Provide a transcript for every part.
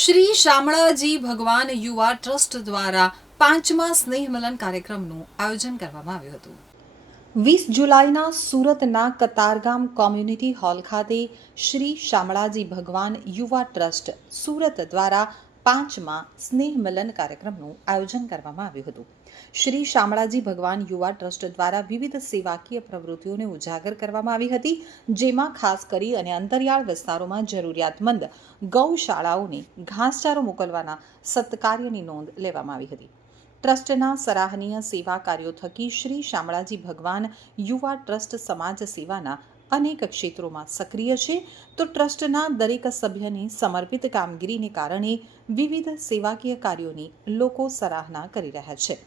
શ્રી શામળાજી ભગવાન યુવા ટ્રસ્ટ દ્વારા પાંચમા સ્નેહ મિલન કાર્યક્રમનું આયોજન કરવામાં આવ્યું હતું. વીસ જુલાઈના સુરતના કતારગામ કોમ્યુનિટી હોલ ખાતે શ્રી શામળાજી ભગવાન યુવા ટ્રસ્ટ સુરત દ્વારા પાંચમા સ્નેહ મિલન કાર્યક્રમનું આયોજન કરવામાં આવ્યું હતું. શ્રી શામળાજી ભગવાન યુવા ટ્રસ્ટ દ્વારા વિવિધ સેવાકીય પ્રવૃત્તિઓને ઉજાગર કરવામાં આવી હતી, જેમાં ખાસ કરી અને અંતરિયાળ વિસ્તારોમાં જરૂરિયાતમંદ ગૌશાળાઓને ઘાસચારો મોકલવાના સત્કાર્યની નોંધ લેવામાં આવી હતી. ટ્રસ્ટના સરાહનીય સેવા કાર્યો થકી શ્રી શામળાજી ભગવાન યુવા ટ્રસ્ટ સમાજ સેવાના અનેક ક્ષેત્રોમાં સક્રિય છે. તો ટ્રસ્ટના દરેક સભ્યની સમર્પિત કામગીરીને કારણે વિવિધ સેવાકીય કાર્યોની લોકો સરાહના કરી રહ્યા છે.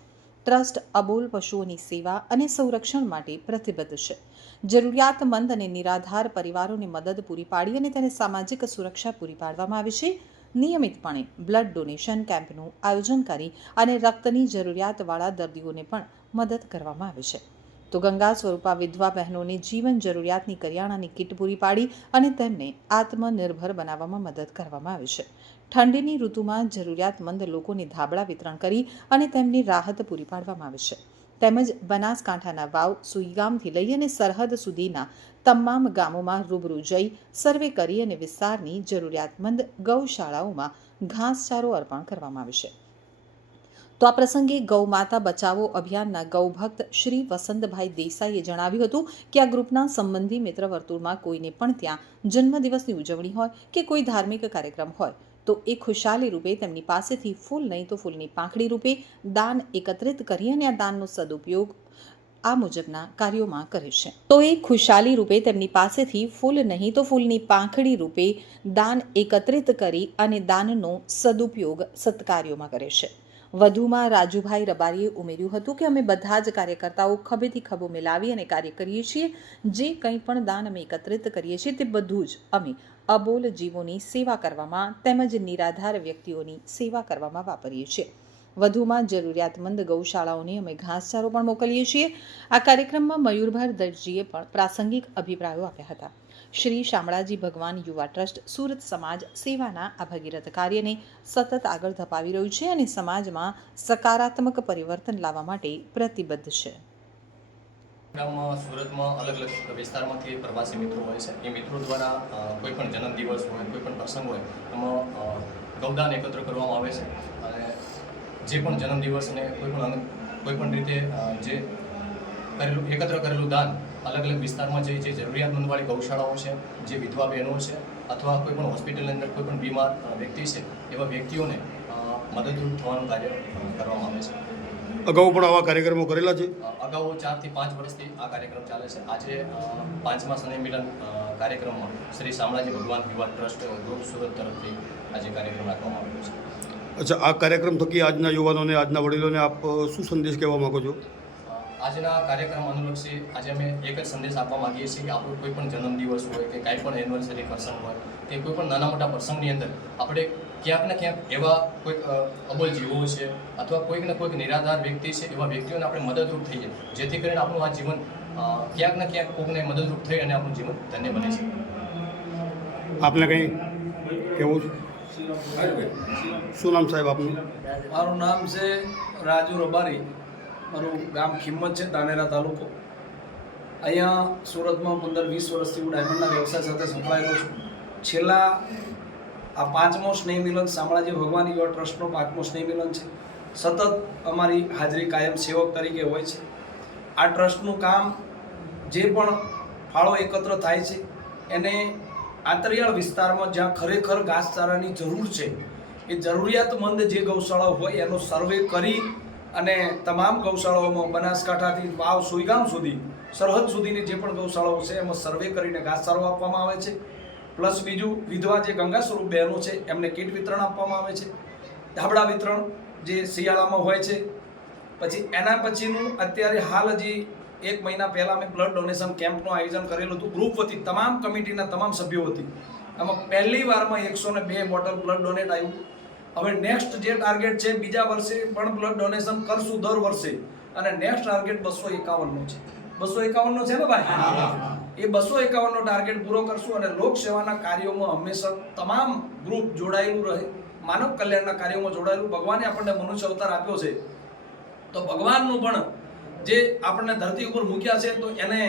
ટ્રસ્ટ અબોલ પશુઓની સેવા અને સંરક્ષણ માટે પ્રતિબદ્ધ છે. જરૂરિયાતમંદ અને નિરાધાર પરિવારોને મદદ પૂરી પાડી અને તેને સામાજિક સુરક્ષા પૂરી પાડવામાં આવે છે. નિયમિતપણે બ્લડ ડોનેશન કેમ્પનું આયોજન કરી અને રક્તની જરૂરિયાતવાળા દર્દીઓને પણ મદદ કરવામાં આવે છે. તો ગંગા સ્વરૂપા વિધવા બહેનોને જીવન જરૂરિયાતની કરિયાણાની કીટ પૂરી પાડી અને તેમને આત્મનિર્ભર બનાવવામાં મદદ કરવામાં આવે છે. ઠંડીની ઋતુમાં જરૂરિયાતમંદ લોકોને ધાબળા વિતરણ કરી અને તેમની રાહત પૂરી પાડવામાં આવે છે. તેમજ બનાસકાંઠાના વાવ, સુઈગામથી લઈ અને સરહદ સુધીના તમામ ગામોમાં રૂબરૂ જઈ સર્વે કરી અને વિસ્તારની જરૂરિયાતમંદ ગૌશાળાઓમાં ઘાસચારો અર્પણ કરવામાં આવે છે. તો આ પ્રસંગે ગૌ માતા બચાવો અભિયાનના ગૌભક્ત શ્રી વસંતભાઈ દેસાઈએ જણાવ્યું હતું કે આ ગ્રુપના સંબંધી મિત્ર વર્તુળમાં કોઈને પણ ત્યાં જન્મદિવસની ઉજવણી હોય કે કોઈ ધાર્મિક કાર્યક્રમ હોય, તો એ ખુશાલી રૂપે તેમની પાસેથી ફૂલ નહીં તો ફૂલની પાંખડી રૂપે દાન એકત્રિત કરી અને આ દાનનો સદુપયોગ આ મુજબના કાર્યોમાં કરે છે. તો એ ખુશાલી રૂપે તેમની પાસેથી ફૂલ નહીં તો ફૂલની પાંખડી રૂપે દાન એકત્રિત કરી અને દાનનો સદુપયોગ સત્કાર્યોમાં કરે છે. વધુમાં રાજુભાઈ રબારીએ ઉમેર્યું હતું કે અમે બધા જ કાર્યકર્તાઓ ખભેથી ખભો મિલાવી અને કાર્ય કરીએ છીએ. જે કંઈ પણ દાન અમે એકત્રિત કરીએ છીએ તે બધું જ. અમે અબોલ જીવોની સેવા કરવામાં તેમજ નિરાધાર વ્યક્તિઓની સેવા કરવામાં વાપરીએ છીએ. વધુમાં જરૂરિયાતમંદ ગૌશાળાઓને અમે ઘાસચારો પણ મોકલીએ છીએ. આ કાર્યક્રમમાં મયુરભાઈ દરજીએ પણ પ્રાસંગિક અભિપ્રાયો આપ્યા હતા. શ્રી શામળાજી ભગવાન યુવા ટ્રસ્ટ સુરત સમાજ સેવાના આ ભગીરથ કાર્યને સતત આગળ ધપાવી રહ્યું છે અને સમાજમાં સકારાત્મક પરિવર્તન લાવવા માટે પ્રતિબદ્ધ છે. ગામમાં, સુરતમાં અલગ અલગ વિસ્તારમાંથી પ્રવાસી મિત્રો હોય છે. એ મિત્રો દ્વારા કોઈ પણ જન્મદિવસ હોય કોઈ પણ પ્રસંગ હોય, એમાં ગૌદાન એકત્ર કરવામાં આવે છે. અને જે પણ જન્મદિવસને કોઈ પણ કોઈ પણ રીતે જે કરેલું, એકત્ર કરેલું દાન અલગ અલગ વિસ્તારમાં જે જે જરૂરિયાતમંદવાળી ગૌશાળાઓ છે જે વિધવા બહેનો છે અથવા કોઈ પણ હોસ્પિટલની અંદર કોઈ પણ બીમાર વ્યક્તિ છે એવા વ્યક્તિઓને મદદરૂપ થવાનું કાર્ય કરવામાં આવે છે. અગાઉ પણ આવા કાર્યક્રમો કરેલા છે? અગાઉ ચારથી પાંચ વર્ષથી આ કાર્યક્રમ ચાલે છે. આજે પાંચમા સ્નેહ મિલન કાર્યક્રમમાં શ્રી શામળાજી ભગવાન યુવા ટ્રસ્ટ ગ્રુપ સુરત તરફથી આજે કાર્યક્રમ રાખવામાં આવ્યો છે. અચ્છા આ કાર્યક્રમ થકી આજના યુવાનોને આજના વડીલોને આપ શું સંદેશ કહેવા માગો છો? આજના કાર્યક્રમ અનુલક્ષી આજે અમે એક જ સંદેશ આપવા માંગીએ છીએ કે આપણો કોઈ પણ જન્મદિવસ હોય કે કાંઈ પણ એનિવર્સરી પ્રસંગ હોય કે કોઈ પણ નાના મોટા પ્રસંગની અંદર આપણે ક્યાંક ને ક્યાંક એવા કોઈક અબોલ જીવો છે અથવા કોઈક ને કોઈક નિરાધાર વ્યક્તિ છે એવા વ્યક્તિઓને આપણે મદદરૂપ થઈએ. જેથી કરીને આપણું આ જીવન ક્યાંક ને ક્યાંક કોઈકને મદદરૂપ થઈ અને આપણું જીવન ધન્ય બને છે. આપને કંઈ કેવું છે? શું નામ સાહેબ આપનું? મારું નામ છે રાજુ રબારી. મારું ગામ કિંમત છે તાનેરા તાલુકો. અહીંયા સુરતમાં પંદર વીસ વર્ષથી હું ડાયમંડના વ્યવસાય સાથે સંકળાયેલો છું. છેલ્લા આ પાંચમો સ્નેહ મિલન શામળાજી ભગવાન યુવા ટ્રસ્ટનો પાંચમો સ્નેહ મિલન છે. સતત અમારી હાજરી કાયમ સેવક તરીકે હોય છે. આ ટ્રસ્ટનું કામ જે પણ ફાળો એકત્ર થાય છે, એને આંતરિયાળ વિસ્તારમાં જ્યાં ખરેખર ઘાસચારાની જરૂર છે, એ જરૂરિયાતમંદ જે ગૌશાળાઓ હોય એનો સર્વે કરી અને તમામ ગૌશાળાઓમાં બનાસકાંઠાથી વાવ સુઈગામ સુધી, સરહદ સુધીની જે પણ ગૌશાળાઓ છે, એમાં સર્વે કરીને ઘાસચારો આપવામાં આવે છે. પ્લસ બીજું, વિધવા જે ગંગા સ્વરૂપ બહેનો છે, એમને કીટ વિતરણ આપવામાં આવે છે. ધાબળા વિતરણ જે શિયાળામાં હોય છે. પછી એના પછીનું અત્યારે હાલ હજી એક મહિના પહેલાં મેં બ્લડ ડોનેશન કેમ્પનું આયોજન કરેલું હતું, ગ્રુપ વતી, તમામ કમિટીના તમામ સભ્યો હતી આમાં પહેલી વારમાં એકસો ને બે બોટલ બ્લડ ડોનેટ આવ્યું. હવે નેક્સ્ટ જે ટાર્ગેટ છે બીજા વર્ષે પણ બ્લડ ડોનેશન કરશું દર વર્ષે. અને નેક્સ્ટ ટાર્ગેટ બસો એકાવનનો છે. બસો એકાવનનો છે ને ભાઈ? એ બસો એકાવનનો ટાર્ગેટ પૂરો કરશું અને લોક સેવાના કાર્યોમાં હંમેશા તમામ ગ્રુપ જોડાયેલું રહે. માનવ કલ્યાણના કાર્યોમાં જોડાયેલું. ભગવાને આપણને મનુષ્ય અવતાર આપ્યો છે. તો ભગવાનનું પણ જે આપણને ધરતી ઉપર મૂક્યા છે તો એને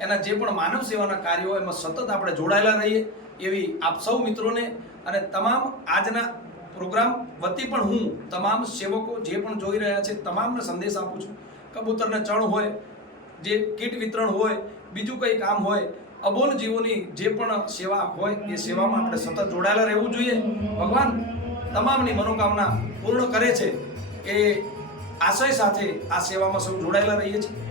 એના જે પણ માનવ સેવાના કાર્યો એમાં સતત આપણે જોડાયેલા રહીએ એવી આપ સૌ મિત્રોને અને તમામ આજના પ્રોગ્રામ વતી પણ હું તમામ સેવકો જે પણ જોઈ રહ્યા છે, તમામને સંદેશ આપું છું. કબૂતરને ચણ હોય, જે કીટ વિતરણ હોય, બીજું કંઈ કામ હોય, અબોલ જીવોની જે પણ સેવા હોય, એ સેવામાં આપણે સતત જોડાયેલા રહેવું જોઈએ. ભગવાન તમામની મનોકામના પૂર્ણ કરે છે. એ આશય સાથે આ સેવામાં સૌ જોડાયેલા રહીએ છીએ.